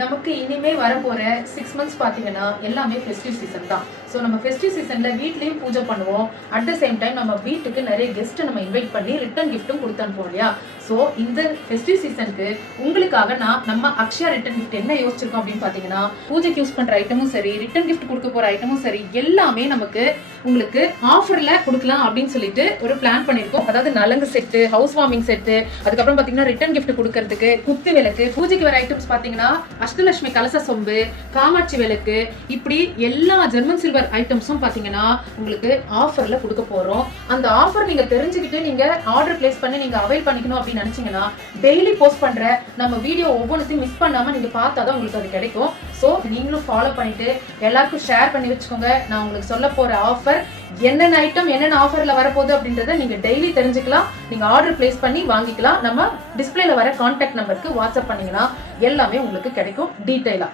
நமக்கு இனிமே வரப்போற 6 மந்த்ஸ் பாத்தீங்கன்னா எல்லாமே ஃபெஸ்டிவ் சீசன் தான். ஸோ நம்ம ஃபெஸ்டிவ் சீசன்ல வீட்லயும் பூஜை பண்ணுவோம். அட் த சேம் டைம் நம்ம வீட்டுக்கு நிறைய கெஸ்ட் நம்ம இன்வைட் பண்ணி ரிட்டர்ன் கிஃப்ட்டும் கொடுத்து அனுப்புவோம் இல்லையா? ஸோ இந்த ஃபெஸ்டிவ் சீசனுக்கு உங்களுக்காக நம்ம அக்ஷயா ரிட்டர்ன் கிஃப்ட் என்ன யோசிச்சிருக்கோம் அப்படின்னு பாத்தீங்கன்னா, பூஜைக்கு யூஸ் பண்ற ஐட்டமும் சரி, ரிட்டர்ன் கிஃப்ட் கொடுக்க போற ஐட்டமும் சரி, எல்லாமே நமக்கு உங்களுக்கு ஆஃபர்ல கொடுக்கலாம் அப்படின்னு சொல்லிட்டு ஒரு பிளான் பண்ணிருக்கோம். அதாவது நலங்கு செட்டு, ஹவுஸ் வார்மிங் செட்டு, அதுக்கப்புறம் பாத்தீங்கன்னா ரிட்டர்ன் கிஃப்ட் கொடுக்கறதுக்கு குத்து விளக்கு, பூஜைக்கு வர ஐட்டம்ஸ் பாத்தீங்கன்னா அஷ்டலட்சுமி கலச சொம்பு, காமாட்சி விளக்கு, இப்படி எல்லா ஜெர்மன் சில்வர் ஐட்டம்ஸும் பாத்தீங்கன்னா உங்களுக்கு ஆஃபர்ல கொடுக்க போறோம். அந்த ஆஃபர் நீங்க தெரிஞ்சுக்கிட்டு நீங்க ஆர்டர் பிளேஸ் பண்ணி நீங்க அவைல் பண்ணிக்கணும் அப்படின்னு நினைச்சீங்கன்னா, டெய்லி போஸ்ட் பண்ற நம்ம வீடியோ ஒவ்வொன்றையும் மிஸ் பண்ணாம நீங்க பார்த்தாதான் உங்களுக்கு அது கிடைக்கும். ஸோ நீங்களும் ஃபாலோ பண்ணிட்டு எல்லாருக்கும் ஷேர் பண்ணி வச்சுக்கோங்க. நான் உங்களுக்கு சொல்ல போற ஆஃபர் என்னென்ன ஐட்டம் என்னென்ன ஆஃபர்ல வரப்போகுது அப்படின்றத நீங்க டெய்லி தெரிஞ்சுக்கலாம். நீங்க ஆர்டர் பிளேஸ் பண்ணி வாங்கிக்கலாம். நம்ம டிஸ்பிளேல வர கான்டாக்ட் நம்பருக்கு வாட்ஸ்அப் பண்ணீங்கன்னா எல்லாமே உங்களுக்கு கிடைக்கும் டீடைலா.